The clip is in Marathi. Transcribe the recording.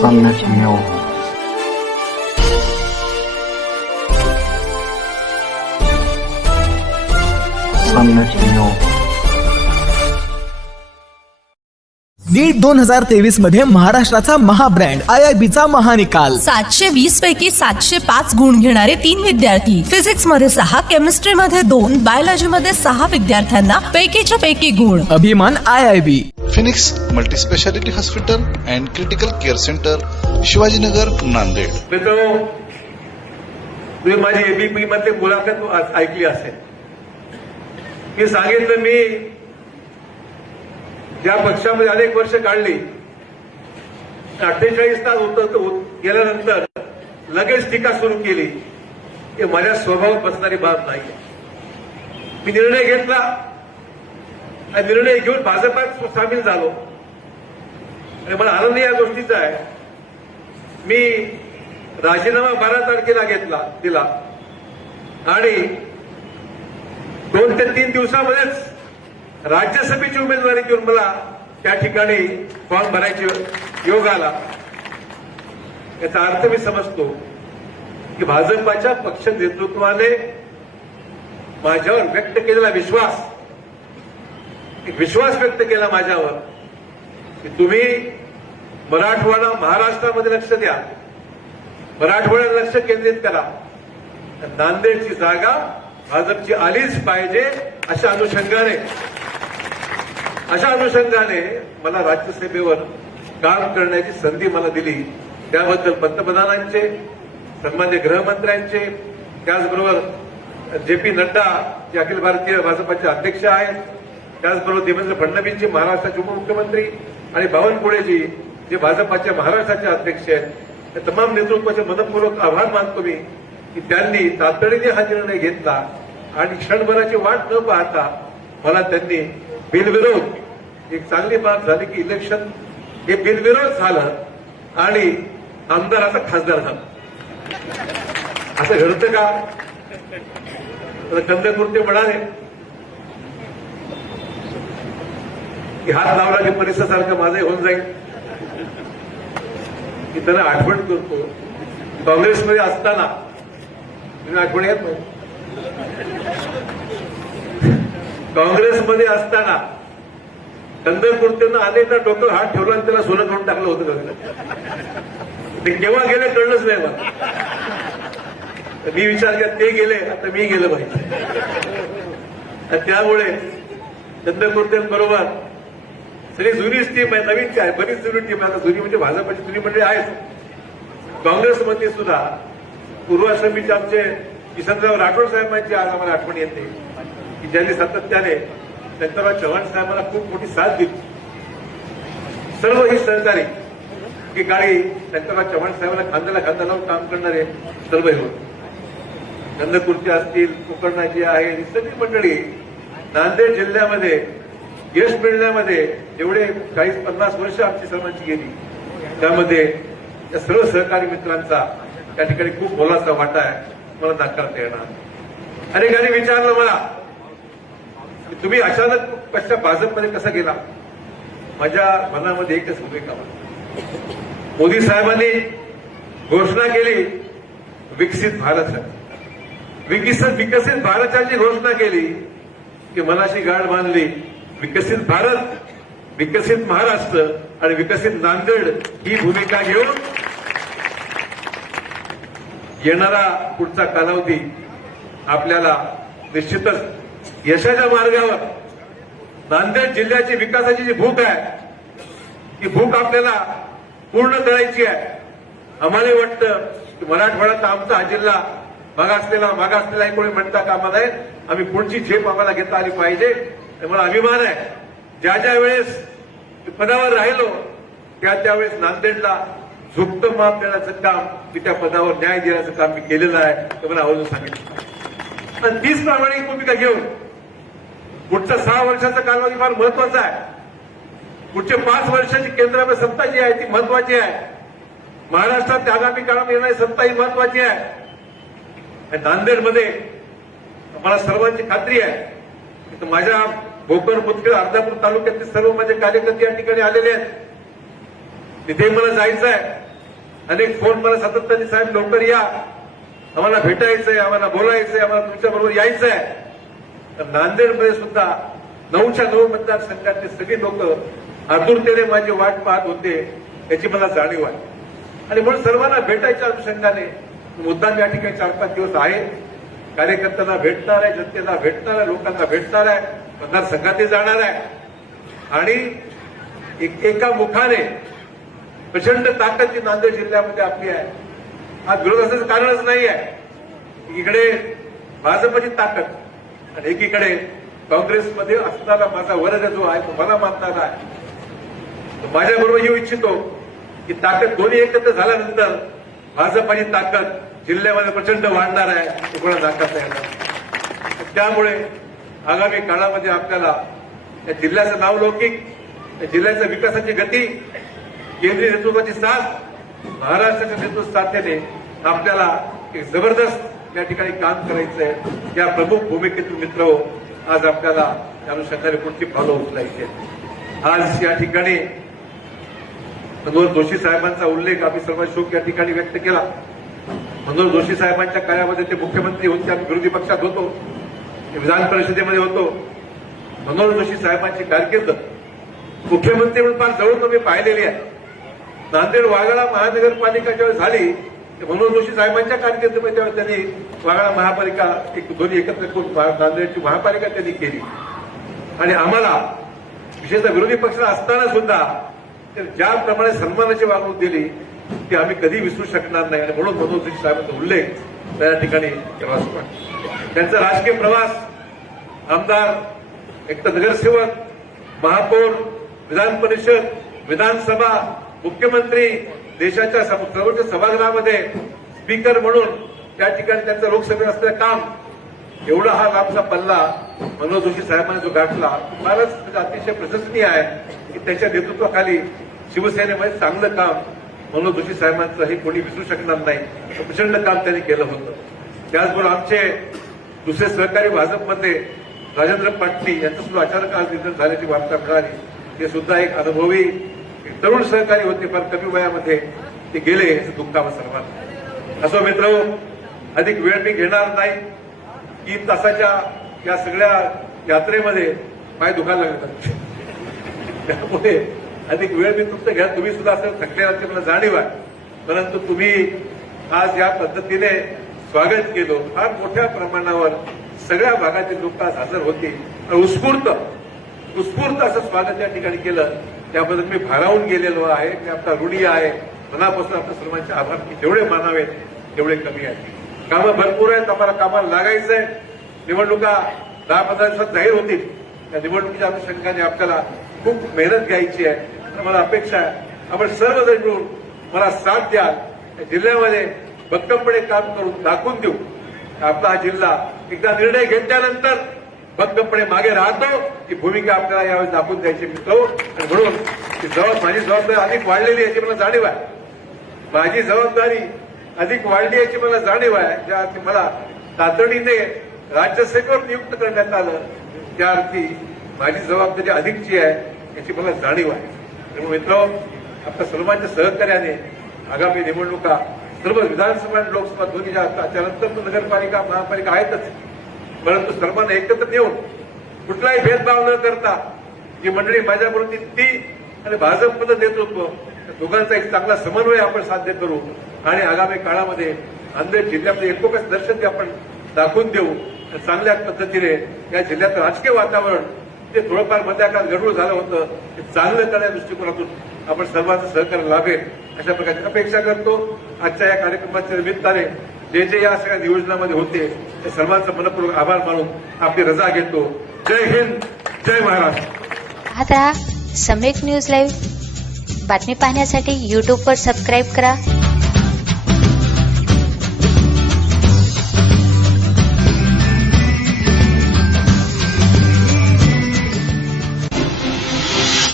三那奇妙法。三那奇妙法。नीट दोन हजार तेवीसमध्ये महाराष्ट्राचा महाब्रँड आय आय बीचा महानिकाल. सातशे वीस पैकी सातशे पाच गुण घेणारे तीन विद्यार्थी. फिजिक्समध्ये सहा केमिस्ट्री मध्ये दोन बायोलॉजी मध्ये सहा विद्यार्थ्यांना पैकीच्या पैकी गुण. अभिमान I I B. Phoenix multispeciality hospital and critical care centre Shivajinagar Nanded. तुम्ही माझी एबीपी मध्ये मुलाखत ऐकली असेल. मी सांगितलं मी ज्या पक्षामध्ये अनेक वर्ष काढली अठ्ठेचाळीस तास होत गेल्यानंतर लगेच टीका सुरू केली हे माझ्या स्वभावात बसणारी बाब नाही मी निर्णय घेतला. आणि निर्णय घेऊन भाजपात सामील झालो. आणि मला आनंद या गोष्टीचा आहे. मी राजीनामा बारा तारखेला घेतला दिला. आणि दोन ते तीन दिवसामध्येच राज्यसभेची उमेदवारी देऊन मला त्या ठिकाणी फॉर्म भरायचे योग आला. याचा अर्थ मी समजतो की भाजपाच्या पक्ष नेतृत्वाने माझ्यावर व्यक्त केलेला विश्वास एक विश्वास व्यक्त केला माझ्यावर की तुम्ही मराठवाडा महाराष्ट्रामध्ये लक्ष द्या. मराठवाड्यात लक्ष केंद्रित करा. नांदेडची जागा भाजपची आलीच पाहिजे अशा अनुषंगाने अशा अनुषंगाने मला राज्यसभेवर काम करण्याची संधी मला दिली. त्याबद्दल पंतप्रधानांचे सन्मान्य गृहमंत्र्यांचे त्याचबरोबर जे पी नड्डा जे अखिल भारतीय भाजपाचे अध्यक्ष आहेत त्याचबरोबर देवेंद्र फडणवीसजी महाराष्ट्राचे उपमुख्यमंत्री आणि बावनकुळेजी जे भाजपाच्या महाराष्ट्राचे अध्यक्ष आहेत. त्या तमाम नेतृत्वाचे मनपूर्वक आभार मानतो मी की त्यांनी तातडीने हा निर्णय घेतला आणि क्षणभराची वाट न पाहता मला त्यांनी बिनविरोध एक चांगली बाब झाली की इलेक्शन हे बिनविरोध झालं आणि आमदाराचा खासदार झाला. असं घडतं का? कंदकुर्ते म्हणाले की हात लावला की परिसरासारखं माझं होऊन जाईल. की त्यांना आठवण करतो. काँग्रेसमध्ये असताना आठवण येत नाही. काँग्रेसमध्ये असताना दंदकूर्तेनं आले तर डोकं हात ठेवला आणि त्याला सोनं करून टाकलं होतं ते केव्हा गेले कळलंच नाही मला. मी विचार केला ते गेले आता मी गेलं पाहिजे त्यामुळे त्यामुळे बरोबर सगळी जुनीच टीम आहे नवीन काय बरीच जुनी टीम आहे. आता जुनी म्हणजे भाजपाची जुनी मंडळी आहेच काँग्रेसमध्ये सुद्धा पूर्वाश्रमीचे आमचे किसनराव राठोड साहेबांची आज आम्हाला आठवण येते की ज्यांनी सातत्याने शंकरराव चव्हाण साहेबांना खूप मोठी साथ दिली. सर्व ही सहकारी की काळी शंकरराव चव्हाण साहेबांना खांद्याला खांदा लावून काम करणारे सर्व हे होते. गंधकुर्ती असतील कोकणाची आहे ही सगळी मंडळी नांदेड जिल्ह्यामध्ये यश मिळण्यामध्ये जेवढे चाळीस पन्नास वर्ष आमची सर्वांची गेली. त्यामध्ये या सर्व सहकारी मित्रांचा त्या ठिकाणी खूप मोलाचा वाटा आहे. मला नाकारता येणार अनेकांनी विचारलं मला. तुम्ही अचानक कशा भाजपमध्ये कसा गेला? माझ्या मनामध्ये एकच भूमिका मोदी साहेबांनी घोषणा केली विकसित भारत विकसित विकसित भारताची घोषणा केली की मनाशी गाठ बांधली विकसित भारत विकसित महाराष्ट्र आणि विकसित नांदेड ही भूमिका घेऊन येणारा पुढचा कालावधी आपल्याला निश्चितच यशाच्या मार्गावर नांदेड जिल्ह्याची विकासाची जी भूक आहे ती भूक आपल्याला पूर्ण करायची आहे. आम्हाला वाटतं की मराठवाड्यात आमचा हा जिल्हा मागासलेला मागासलेला हे कोणी म्हणता कामा नये. आम्ही पुढची झेप आम्हाला घेता आली पाहिजे. मला अभिमान आहे ज्या ज्या वेळेस पदावर राहिलो त्या त्यावेळेस नांदेडला झुकतं माप देण्याचं काम मी त्या पदावर न्याय देण्याचं काम मी केलेलं आहे ते मला आवर्जून सांगितलं. आणि तीच प्रामाणिक भूमिका घेऊन पुढच्या सहा वर्षाचा कालावधी फार महत्त्वाचा आहे. पुढचे पाच वर्षाची केंद्रामध्ये सत्ता जी आहे ती महत्वाची आहे. महाराष्ट्रात आगामी काळात येणारी सत्ता ही महत्वाची आहे. आणि नांदेडमध्ये मला सर्वांची खात्री आहे. की माझ्या भोकर मुदखेड अर्धापूर तालुक्यातले सर्व माझे कार्यकर्ते या ठिकाणी आलेले आहेत. तिथे मला जायचं आहे अनेक फोन मला सातत्याने साहेब लवकर या. आम्हाला भेटायचंय आम्हाला बोलायचंय आम्हाला तुमच्याबरोबर यायचं आहे तर नांदेडमध्ये सुद्धा नऊच्या नऊ मतदारसंघातले सगळे लोक आतुरतेने माझी वाट पाहत होते याची मला जाणीव आहे. आणि म्हणून सर्वांना भेटायच्या अनुषंगाने मुद्दाम या ठिकाणी चार पाच दिवस आहे कार्यकर्त्यांना भेटणार आहे जनतेला भेटणार आहे लोकांना भेटणार आहे मतदारसंघातही जाणार आहे. आणि एक- एका मुखाने प्रचंड ताकद जी नांदेड जिल्ह्यामध्ये आपली आहे. हा विरोध असण्याचं कारणच नाही आहे इकडे भाजपची ताकद आणि एकीकडे काँग्रेसमध्ये असणारा माझा वर्ग जो आहे तो मला मानणारा आहे. माझ्याबरोबर येऊ इच्छितो की ताकद दोन्ही एकत्र झाल्यानंतर भाजपाची ताकद जिल्ह्यामध्ये प्रचंड वाढणार आहे हे कोणा दाखवता येणार त्यामुळे आगामी काळामध्ये आपल्याला या जिल्ह्याचं नाव लौकिक या जिल्ह्याच्या विकासाची गती केंद्रीय नेतृत्वाची साथ महाराष्ट्राच्या नेतृत्व साथेने आपल्याला एक जबरदस्त या ठिकाणी काम करायचं आहे या प्रमुख भूमिकेतून मित्र हो, आज आपल्याला त्या अनुषंगाने पुढची पावलं उचलायची आज या ठिकाणी मनोहर जोशी साहेबांचा उल्लेख आम्ही सर्व शोक या ठिकाणी व्यक्त केला. मनोहर जोशी साहेबांच्या काळामध्ये ते मुख्यमंत्री होते आम्ही विरोधी पक्षात होतो विधान परिषदेमध्ये होतो. मनोहर जोशी साहेबांची कारकीर्द मुख्यमंत्री म्हणून फार जवळ तुम्ही पाहिलेली आहे. नांदेड वाघाळा महानगरपालिका ज्यावेळी झाली ते मनोहर जोशी साहेबांच्या कारकिर्दीमध्ये त्यावेळी त्यांनी वागळा महापालिका एक दोन्ही एकत्र करून नांदेडची महापालिका त्यांनी केली. आणि आम्हाला विशेषतः विरोधी पक्ष असताना सुद्धा ज्याप्रमाणे सन्मानाची वागणूक दिली ती आम्ही कधी विसरू शकणार नाही. आणि म्हणून मनोहर जोशी साहेबांचा उल्लेख त्या ठिकाणी करावाच त्यांचा राजकीय प्रवास आमदार एक तर नगरसेवक महापौर विधान परिषद विधानसभा मुख्यमंत्री देशाच्या सर्वोच्च सभागृहामध्ये स्पीकर म्हणून त्या ठिकाणी त्यांचं लोकसभेत असलेलं काम एवढा हा लांबचा पल्ला मनोज जोशी साहेबांनी जो गाठला फारच म्हणजे अतिशय प्रशंसनीय आहे की त्याच्या नेतृत्वाखाली शिवसेनेमध्ये चांगलं काम मनोज जोशी साहेबांचं हे कोणी विसरू शकणार नाही. प्रचंड काम त्यांनी केलं होतं. त्याचबरोबर आमचे दुसरे सहकारी भाजपमध्ये राजेंद्र पाटणी यांचं सुद्धा अचानक आज निधन झाल्याची वार्ता मिळाली. ते सुद्धा एक अनुभवी तरुण सहकारी होते फार कमी वयामध्ये ते गेले याचं दुःखावं सर्वात. असो मित्र अधिक वेळ मी घेणार नाही. तीन तासाच्या या सगळ्या यात्रेमध्ये पाय दुखायला लागतात. त्यामुळे अधिक वेळ मी तुमचं घ्या. तुम्ही सुद्धा असं थकले ते मला जाणीव आहे. परंतु तुम्ही आज या पद्धतीने स्वागत केलं. फार मोठ्या प्रमाणावर सगळ्या भागातील लोक आज हजर होती. उत्स्फूर्त उत्स्फूर्त असं स्वागत या ठिकाणी केलं. त्याबद्दल मी भारावून गेलेलो आहे. मी आपला ऋणी आहे. मनापासून आपल्या सर्वांचे आभार की जेवढे मानावेत तेवढे कमी आहेत कामं भरपूर आहेत. आम्हाला कामाला लागायचं आहे. निवडणुका दहा पंधरा दिवसात जाहीर होतील. त्या निवडणुकीच्या अनुषंगाने आपल्याला खूप मेहनत घ्यायची आहे. तर मला अपेक्षा आहे आपण सर्वजण मिळून मला साथ द्याल. जिल्ह्यामध्ये भक्कमपणे काम करून दाखवून देऊ. आपला हा जिल्हा एकदा निर्णय घेतल्यानंतर भक्कमपणे मागे राहतो ही भूमिका आपल्याला यावेळी दाखवून द्यायची मित्र आणि म्हणून ती जबाब माझी जबाबदारी अधिक वाढलेली याची मला जाणीव आहे. माझी जबाबदारी अधिक वाढली याची मला जाणीव आहे. ज्या अर्थी मला तातडीने राज्यसेवेवर नियुक्त करण्यात आलं त्या अर्थी माझी जबाबदारी अधिकची आहे याची मला जाणीव आहे. त्यामुळे मित्र आपल्या सर्वांच्या सहकार्याने आगामी निवडणुका सर्व विधानसभा आणि लोकसभा दोन्ही ज्या त्यानंतर तो नगरपालिका महापालिका आहेतच. परंतु सर्वांना एकत्र येऊन कुठलाही भेदभाव न करता जी मंडळी माझ्याबरोबर ती ती आणि भाजपचं नेतृत्व दोघांचा एक चांगला समन्वय आपण साध्य करू आणि आगामी काळामध्ये नांदेड जिल्ह्यामध्ये एकोकच दर्शन आपण दाखवून देऊ तर चांगल्या पद्धतीने या जिल्ह्यातलं राजकीय वातावरण जे थोडंफार मधल्या काळात गडबड झालं होतं ते चांगलं करण्या दृष्टिकोनातून आपण सर्वांचं सहकार्य लाभेल अशा प्रकारची अपेक्षा करतो. आजच्या या कार्यक्रमाच्या निमित्ताने जे जे या सगळ्या नियोजनामध्ये होते त्या सर्वांचा मनपूर्वक आभार मानून आपली रजा घेतो. जय हिंद जय महाराष्ट्र. सम्यक न्यूज लाईव्ह बातमी पाहण्यासाठी युट्यूबवर सबस्क्राईब करा.